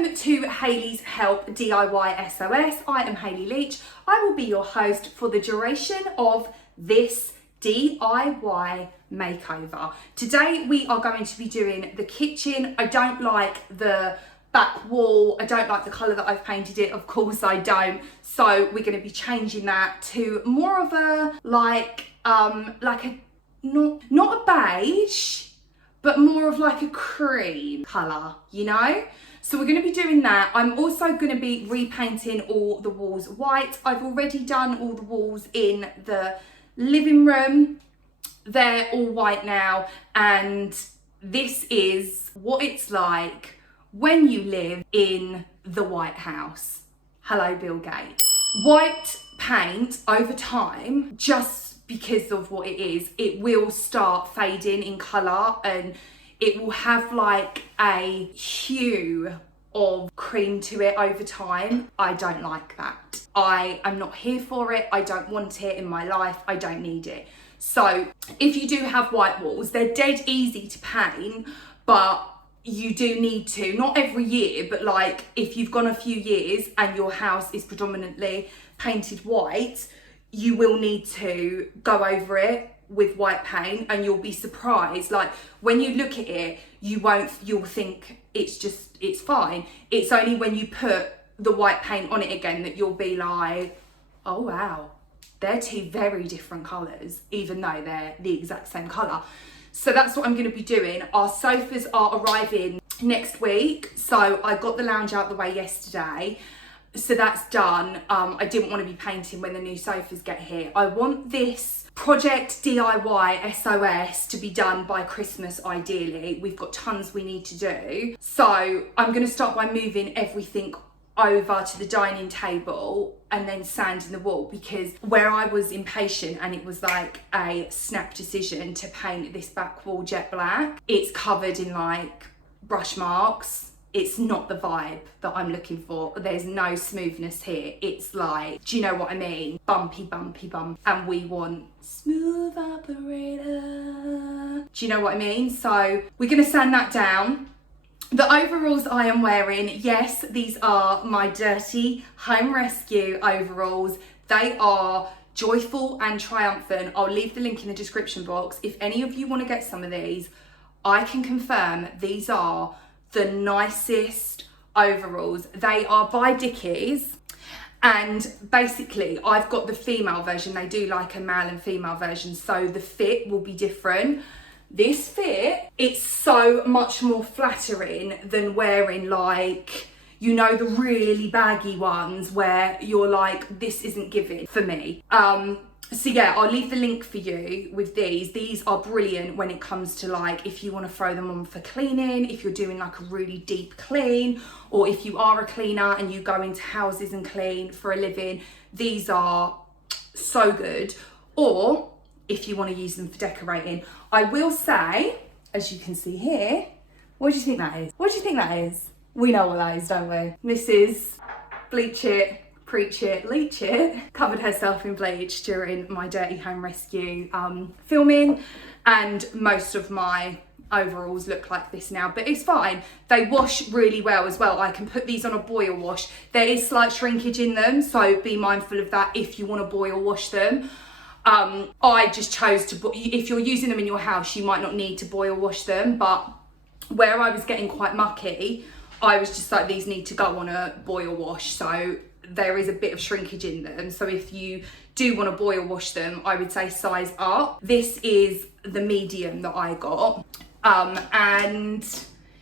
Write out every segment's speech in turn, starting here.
Welcome to Hayley's Help DIY SOS. I am Hayley Leach. I will be your host for the duration of this DIY makeover. Today we are going to be doing the kitchen. I don't like the back wall. I don't like the colour that I've painted it. Of course I don't. So we're going to be changing that to more of a not a beige, but more of like a cream colour, you know? So we're going to be doing that. I'm also going to be repainting all the walls white. I've already done all the walls in the living room. They're all white now, and this is what it's like when you live in the White House. Hello, Bill Gates. White paint over time, just because of what it is, it will start fading in colour and it will have like a hue of cream to it over time. I don't like that. I am not here for it. I don't want it in my life. I don't need it. So if you do have white walls, they're dead easy to paint, but you do need to, not every year, but like if you've gone a few years and your house is predominantly painted white, you will need to go over it with white paint, and you'll be surprised. Like when you look at it, you'll think it's fine. It's only when you put the white paint on it again that you'll be like, oh wow, they're two very different colours, even though they're the exact same colour. So that's what I'm going to be doing. Our sofas are arriving next week. So I got the lounge out the way yesterday. So that's done. I didn't want to be painting when the new sofas get here. I want this project DIY SOS to be done by Christmas ideally. We've got tons we need to do. So I'm going to start by moving everything over to the dining table and then sanding the wall, because where I was impatient and it was like a snap decision to paint this back wall jet black, it's covered in like brush marks. It's not the vibe that I'm looking for. There's no smoothness here. It's like, do you know what I mean? Bumpy, bumpy, bump. And we want smooth operator. Do you know what I mean? So we're gonna sand that down. The overalls I am wearing, yes, these are my dirty home rescue overalls. They are joyful and triumphant. I'll leave the link in the description box. If any of you want to get some of these, I can confirm these are the nicest overalls. They are by Dickies, and basically I've got the female version. They do like a male and female version, so the fit will be different. This fit, it's so much more flattering than wearing like, you know, the really baggy ones where you're like, this isn't giving for me. So yeah, I'll leave the link for you with these. These are brilliant when it comes to like, if you want to throw them on for cleaning, if you're doing like a really deep clean, or if you are a cleaner and you go into houses and clean for a living, these are so good. Or if you want to use them for decorating. I will say, as you can see here, what do you think that is? What do you think that is? We know what that is, don't we? Mrs. Bleach It, Preach It, Leach It covered herself in bleach during my Dirty Home Rescue filming, and most of my overalls look like this now, but it's fine. They wash really well as well. I can put these on a boil wash. There is slight shrinkage in them, so be mindful of that if you want to boil wash them. I just chose to, if you're using them in your house, you might not need to boil wash them, but where I was getting quite mucky, I was just like, these need to go on a boil wash. So there is a bit of shrinkage in them. So if you do want to boil wash them, I would say size up. This is the medium that I got. And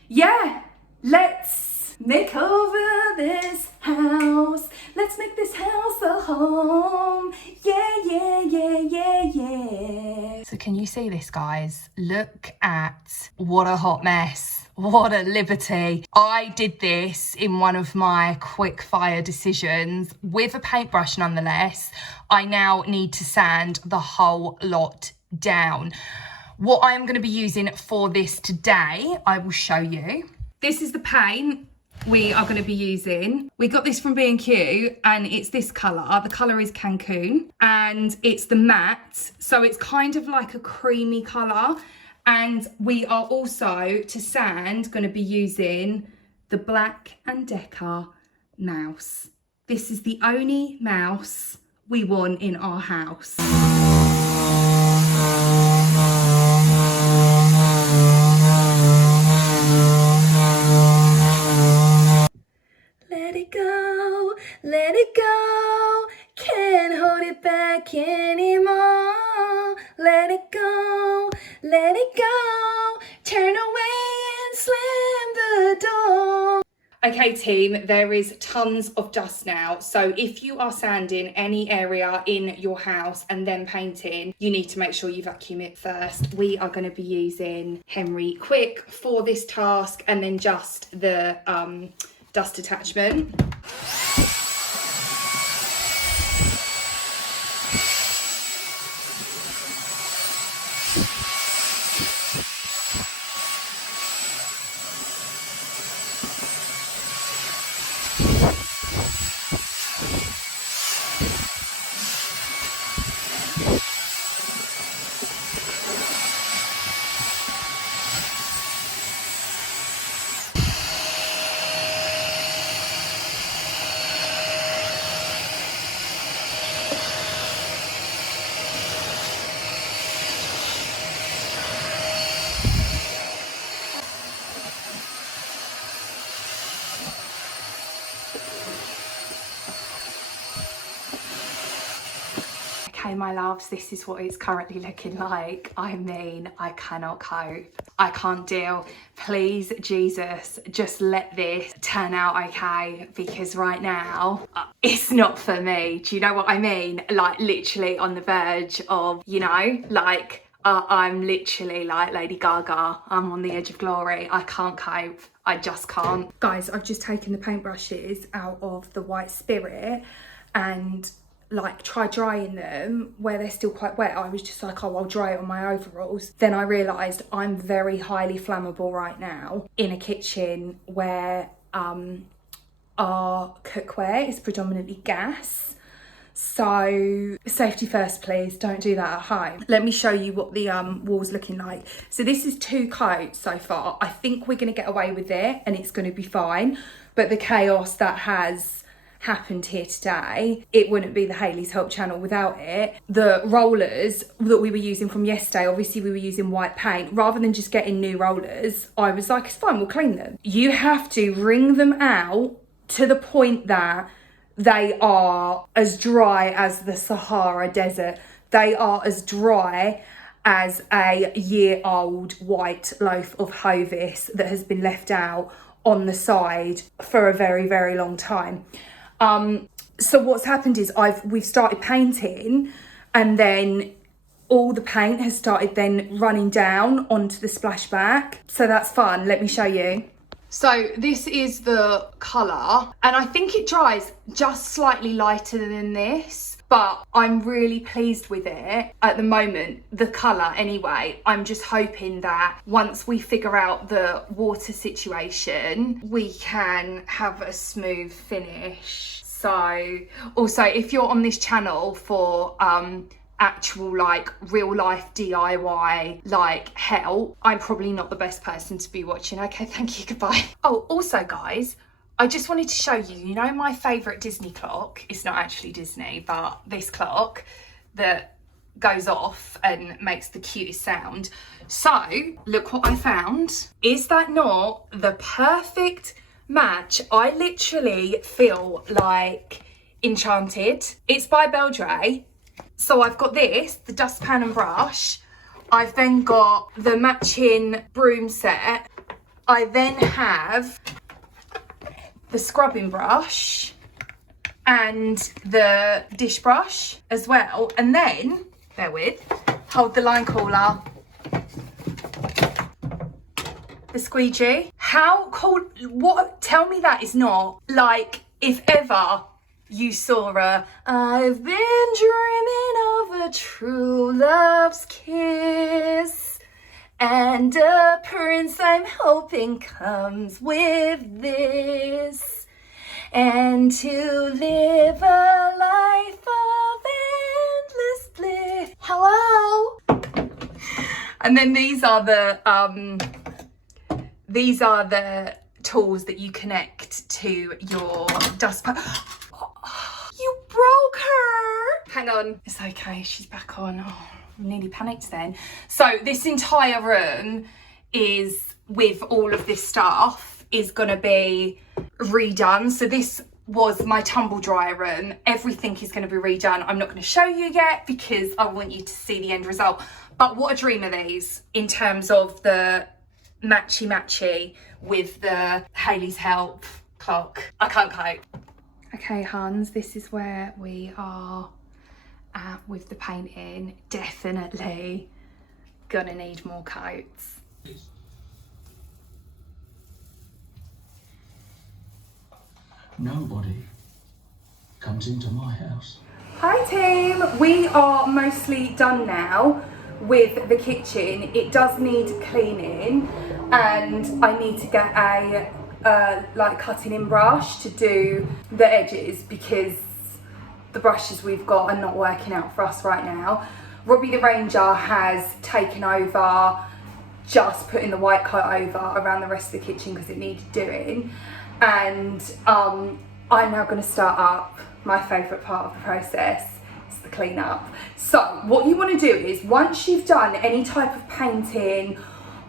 yeah, let's make over this house. Let's make this house a home. Yeah, yeah, yeah, yeah, yeah. So can you see this, guys? Look at what a hot mess. What a liberty. I did this in one of my quick fire decisions with a paintbrush nonetheless. I now need to sand the whole lot down. What I'm going to be using for this today, I will show you. This is the paint we are going to be using. We got this from B&Q and it's this colour. The colour is Cancun and it's the matte. So it's kind of like a creamy colour. And we are also, to sand, going to be using the Black & Decker mouse. This is the only mouse we want in our house. Let it go, let it go, can't hold it back anymore. Let it go, turn away and slam the door. Okay team, there is tons of dust now, so if you are sanding any area in your house and then painting, you need to make sure you vacuum it first. We are going to be using Henry Quick for this task, and then just the dust attachment. Okay, my loves, this is what it's currently looking like. I mean, I cannot cope. I can't deal. Please, Jesus, just let this turn out okay, because right now, it's not for me. Do you know what I mean? Like, literally on the verge of, you know, like, I'm literally like Lady Gaga. I'm on the edge of glory. I can't cope. I just can't. Guys, I've just taken the paintbrushes out of the white spirit and like try drying them where they're still quite wet. I was just like, oh, I'll dry it on my overalls. Then I realised I'm very highly flammable right now in a kitchen where our cookware is predominantly gas. So safety first, please, don't do that at home. Let me show you what the wall's looking like. So this is 2 coats so far. I think we're going to get away with it and it's going to be fine. But the chaos that has happened here today, it wouldn't be the Hayley's Help channel without it. The rollers that we were using from yesterday, obviously we were using white paint. Rather than just getting new rollers, I was like, it's fine, we'll clean them. You have to wring them out to the point that they are as dry as the Sahara Desert. They are as dry as a year-old white loaf of Hovis that has been left out on the side for a very, very long time. So what's happened is we've started painting, and then all the paint has started then running down onto the splashback. So that's fun. Let me show you. So this is the colour, and I think it dries just slightly lighter than this, but I'm really pleased with it at the moment, the colour anyway. I'm just hoping that once we figure out the water situation, we can have a smooth finish. So also, if you're on this channel for actual like real life DIY like help, I'm probably not the best person to be watching. Okay, thank you, goodbye. Oh, also guys, I just wanted to show you, you know, my favourite Disney clock. It's not actually Disney, but this clock that goes off and makes the cutest sound. So look what I found. Is that not the perfect match? I literally feel like enchanted. It's by Beldray. So I've got this, the dustpan and brush. I've then got the matching broom set. I then have the scrubbing brush and the dish brush as well. And then, bear with, hold the line cooler, the squeegee. How cool, what, tell me that is not like, if ever you saw I've been dreaming of a true love's kiss, and a prince I'm hoping comes with this, and to live a life of endless bliss. Hello. And then these are the tools that you connect to your dust pipe. You broke her. Hang on. It's okay, she's back on. Oh, I nearly panicked then. So this entire room is, with all of this stuff, is gonna be redone. So this was my tumble dryer room. Everything is going to be redone. I'm not going to show you yet because I want you to see the end result. But what a dream are these in terms of the matchy with the Hayley's Help clock. I can't cope. Okay, Hans, this is where we are at with the painting. Definitely gonna need more coats. Nobody comes into my house. Hi team, we are mostly done now with the kitchen. It does need cleaning and I need to get a like cutting in brush to do the edges because the brushes we've got are not working out for us right now. Robbie the Ranger has taken over, just putting the white coat over around the rest of the kitchen because it needed doing. And I'm now going to start up my favourite part of the process. It's the clean up. So what you want to do is, once you've done any type of painting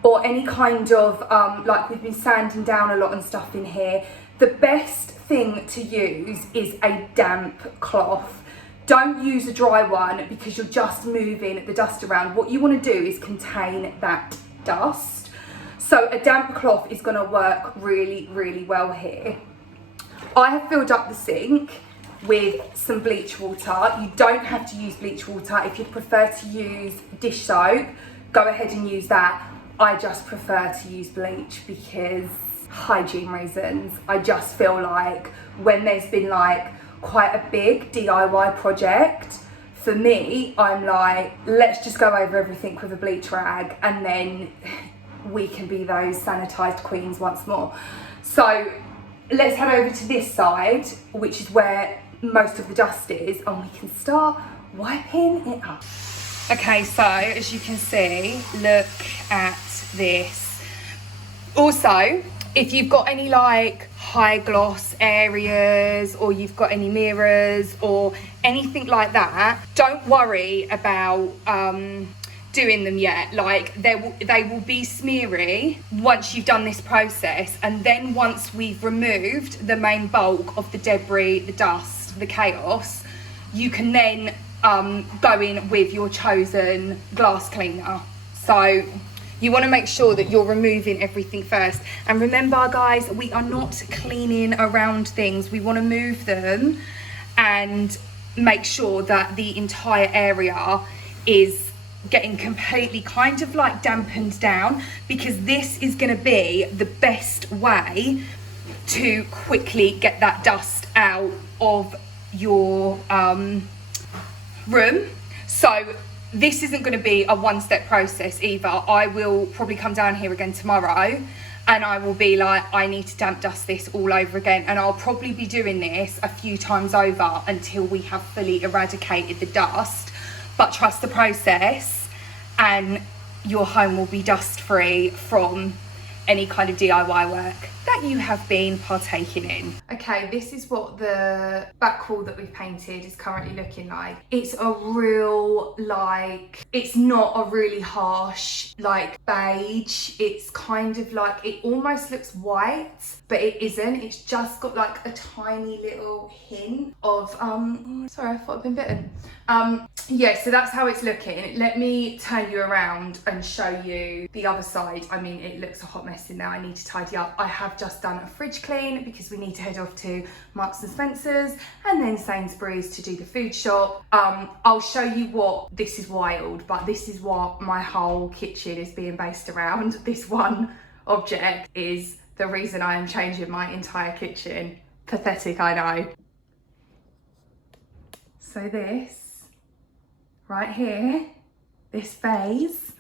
or any kind of like we've been sanding down a lot and stuff in here, the best thing to use is a damp cloth. Don't use a dry one because you're just moving the dust around. What you want to do is contain that dust. So a damp cloth is going to work really, really well here. I have filled up the sink with some bleach water. You don't have to use bleach water. If you prefer to use dish soap, go ahead and use that. I just prefer to use bleach because hygiene reasons. I just feel like when there's been like quite a big DIY project, for me, I'm like, let's just go over everything with a bleach rag and then we can be those sanitized queens once more. So let's head over to this side, which is where most of the dust is, and we can start wiping it up. Okay, so as you can see, look at this. Also, if you've got any like high gloss areas or you've got any mirrors or anything like that, don't worry about doing them yet. Like they will be smeary once you've done this process, and then once we've removed the main bulk of the debris, the dust, the chaos, you can then go in with your chosen glass cleaner. So you want to make sure that you're removing everything first. And remember guys, we are not cleaning around things. We want to move them and make sure that the entire area is getting completely kind of like dampened down, because this is going to be the best way to quickly get that dust out of your room. So this isn't going to be a one-step process either. I will probably come down here again tomorrow and I will be like, I need to damp dust this all over again, and I'll probably be doing this a few times over until we have fully eradicated the dust. But trust the process and your home will be dust free from any kind of DIY work that you have been partaking in. Okay, this is what the back wall that we've painted is currently looking like. It's a real, like, it's not a really harsh, like, beige. It's kind of like, it almost looks white, but it isn't. It's just got like a tiny little hint of, sorry, I thought I'd been bitten. Yeah, so that's how it's looking. Let me turn you around and show you the other side. I mean, it looks a hot mess in there. I need to tidy up. I have just done a fridge clean because we need to head off to Marks and Spencer's and then Sainsbury's to do the food shop. I'll show you what, this is wild, but this is what my whole kitchen is being based around. This one object is the reason I am changing my entire kitchen. Pathetic, I know. So this right here, this vase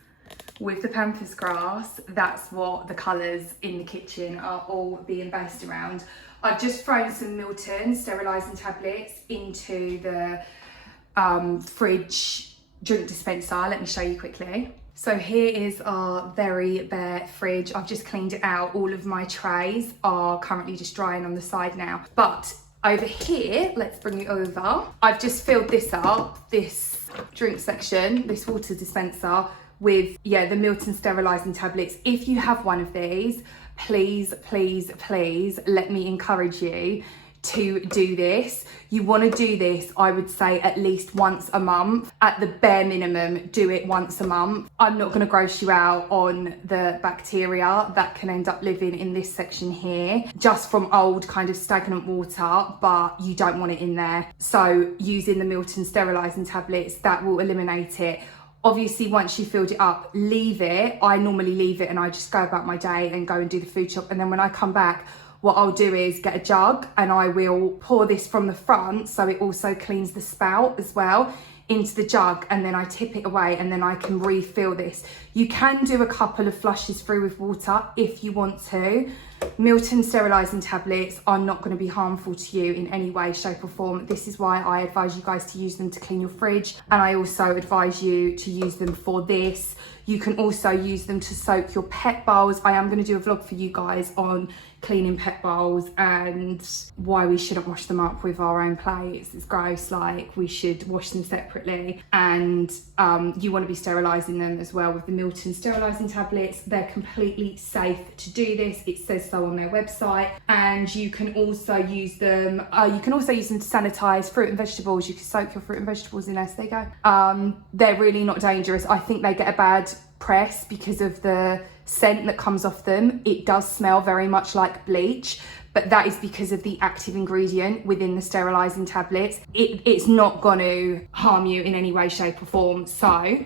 with the pampas grass, that's what the colours in the kitchen are all being based around. I've just thrown some Milton sterilising tablets into the fridge drink dispenser. Let me show you quickly. So here is our very bare fridge. I've just cleaned it out. All of my trays are currently just drying on the side now. But over here, let's bring it over. I've just filled this up, this drink section, this water dispenser with, the Milton sterilising tablets. If you have one of these, please, please, please let me encourage you to do this. You want to do this, I would say, at least once a month. At the bare minimum, do it once a month. I'm not going to gross you out on the bacteria that can end up living in this section here, just from old kind of stagnant water, but you don't want it in there. So using the Milton sterilising tablets, that will eliminate it. Obviously, once you filled it up, leave it. I normally leave it and I just go about my day and go and do the food shop. And then when I come back, what I'll do is get a jug and I will pour this from the front, so it also cleans the spout as well, into the jug, and then I tip it away and then I can refill this. You can do a couple of flushes through with water if you want to. Milton sterilising tablets are not going to be harmful to you in any way, shape or form. This is why I advise you guys to use them to clean your fridge, and I also advise you to use them for this. You can also use them to soak your pet bowls. I am going to do a vlog for you guys on cleaning pet bowls and why we shouldn't wash them up with our own plates. It's gross, like we should wash them separately. And you want to be sterilising them as well with the Milton sterilising tablets. They're completely safe to do this. It says so on their website. And you can also use them, to sanitise fruit and vegetables. You can soak your fruit and vegetables in there, so there you go. They're really not dangerous. I think they get a bad press because of the scent that comes off them. It does smell very much like bleach, but that is because of the active ingredient within the sterilising tablets. It's not going to harm you in any way, shape or form. So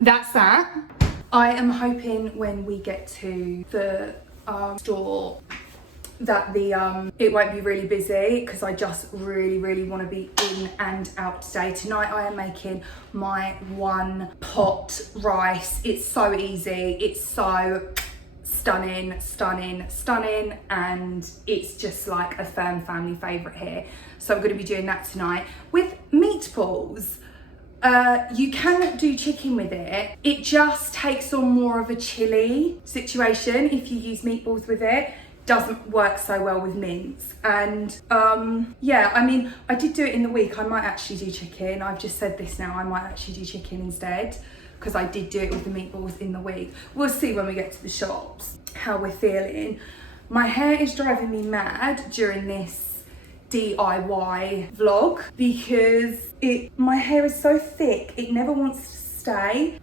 that's that. I am hoping when we get to the store that it won't be really busy, because I just really want to be in and out today. Tonight I am making my one pot rice. It's so easy, it's so stunning, and it's just like a firm family favourite here. So I'm going to be doing that tonight. With meatballs, you can do chicken with it. It just takes on more of a chilli situation if you use meatballs with it. Doesn't work so well with mince. And I mean, I did do it in the week. I might actually do chicken. I've just said this now, I might actually do chicken instead, because I did do it with the meatballs in the week. We'll see when we get to the shops how we're feeling. My hair is driving me mad during this DIY vlog because my hair is so thick, it never wants to stay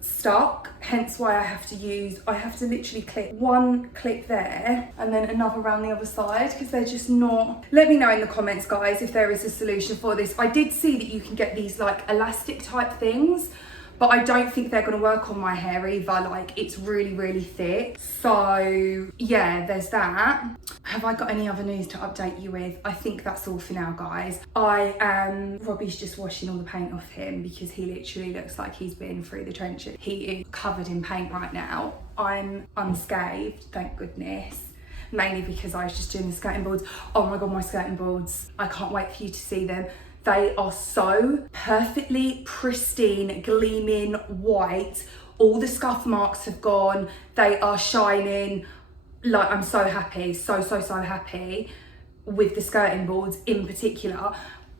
stuck, hence why I have to literally clip one clip there and then another around the other side, because they're just not. Let me know in the comments, guys, if there is a solution for this. I did see that you can get these like elastic type things, but I don't think they're going to work on my hair either. Like, it's really thick. So yeah, there's that. Have I got any other news to update you with? I think that's all for now, guys. Robbie's just washing all the paint off him because he literally looks like he's been through the trenches. He is covered in paint right now. I'm unscathed, thank goodness. Mainly because I was just doing the skirting boards. Oh my God, my skirting boards. I can't wait for you to see them. They are so perfectly pristine, gleaming white. All the scuff marks have gone. They are shining. Like, I'm so happy, so happy with the skirting boards in particular.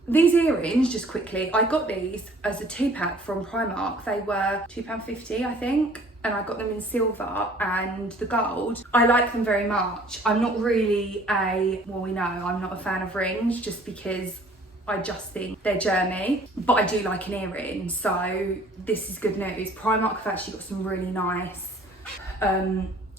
These earrings, just quickly, I got these as a 2-pack from Primark. They were £2.50, I think. And I got them in silver and the gold. I like them very much. I'm not really I'm not a fan of rings, just because I just think they're germy, but I do like an earring, so this is good news. Primark have actually got some really nice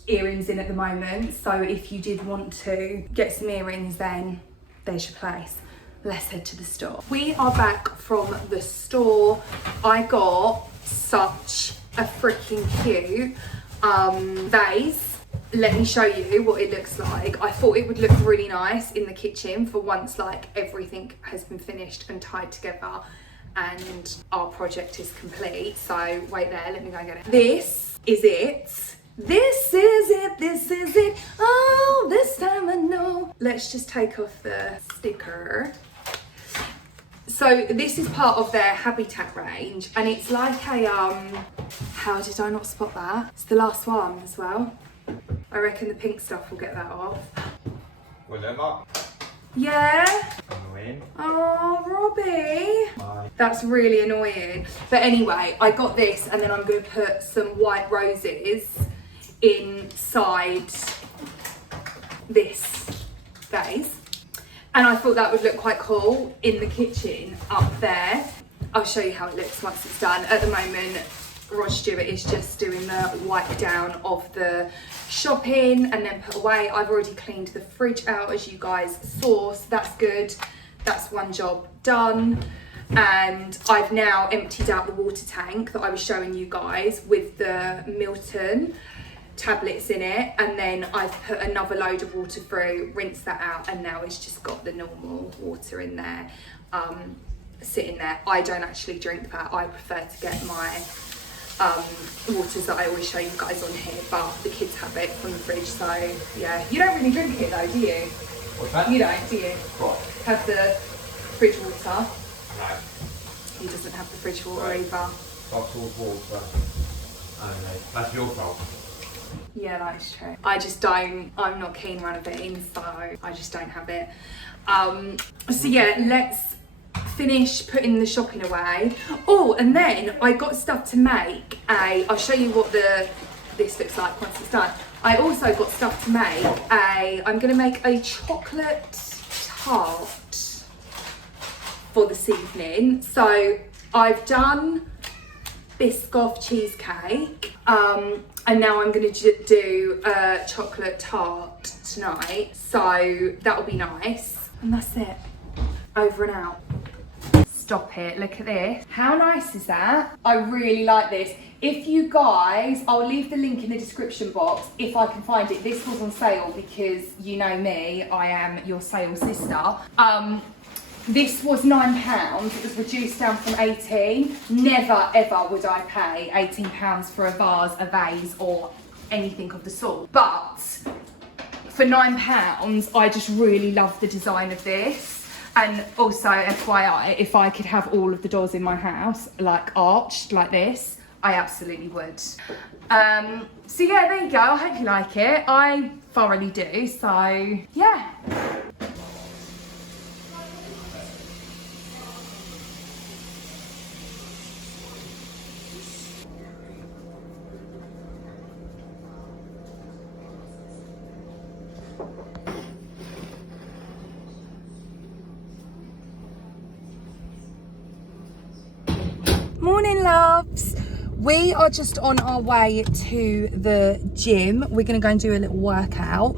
earrings in at the moment, so if you did want to get some earrings, then there's your place. Let's head to the store. We are back from the store. I got such a freaking cute vase. Let me show you what it looks like. I thought it would look really nice in the kitchen for once, like, everything has been finished and tied together and our project is complete. So wait there, let me go and get it. This is it. This is it. Oh, this time I know. Let's just take off the sticker. So this is part of their Habitat range, and it's like a How did I not spot that? It's the last one as well. I reckon the pink stuff will get that off. Whatever. Yeah? Annoying. Oh, Robbie. Bye. That's really annoying. But anyway, I got this and then I'm going to put some white roses inside this vase. And I thought that would look quite cool in the kitchen up there. I'll show you how it looks once it's done. At the moment, Rod Stewart is just doing the wipe down of the shopping and then put away. I've already cleaned the fridge out, as you guys saw, so that's good. That's one job done. And I've now emptied out the water tank that I was showing you guys with the Milton tablets in it, and then I've put another load of water through, rinsed that out, and now it's just got the normal water in there, sitting there. I don't actually drink that. I prefer to get my waters that I always show you guys on here, but the kids have it from the fridge, so yeah. You don't really drink it though, do you? What's that? You don't, do you? What? Have the fridge water? No. He doesn't have the fridge water Right. either. Bottled water. Only. That's your fault. Yeah, that's true. I just don't, I'm not keen on a bean, so I just don't have it. So yeah, let's finish putting the shopping away. Oh, and then I got stuff to make I'll show you what this looks like once it's done. I also got stuff to make I'm gonna make a chocolate tart for this evening. So I've done Biscoff cheesecake, and now I'm gonna do a chocolate tart tonight. So that'll be nice. And that's it, over and out. Stop it, look at this. How nice is that? I really like this. If you guys, I'll leave the link in the description box if I can find it. This was on sale because you know me, I am your sale sister. This was £9, it was reduced down from 18. Never ever would I pay £18 for a vase, a vase or anything of the sort. But for £9, I just really love the design of this. And also, FYI, if I could have all of the doors in my house like arched like this, I absolutely would. So yeah, there you go. I hope you like it. I thoroughly do, so yeah. Morning, loves. We are just on our way to the gym. We're going to go and do a little workout.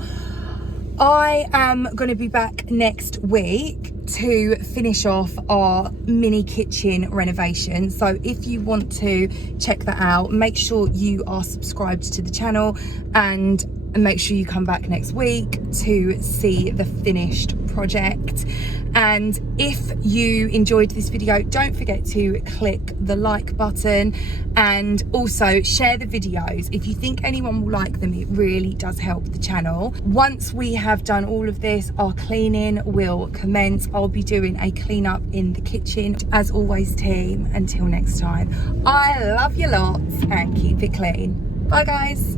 I am going to be back next week to finish off our mini kitchen renovation. So if you want to check that out, make sure you are subscribed to the channel and make sure you come back next week to see the finished project. And if you enjoyed this video, don't forget to click the like button and also share the videos. If you think anyone will like them, it really does help the channel. Once we have done all of this, our cleaning will commence. I'll be doing a clean up in the kitchen. As always, team, until next time, I love you lots and keep it clean. Bye guys.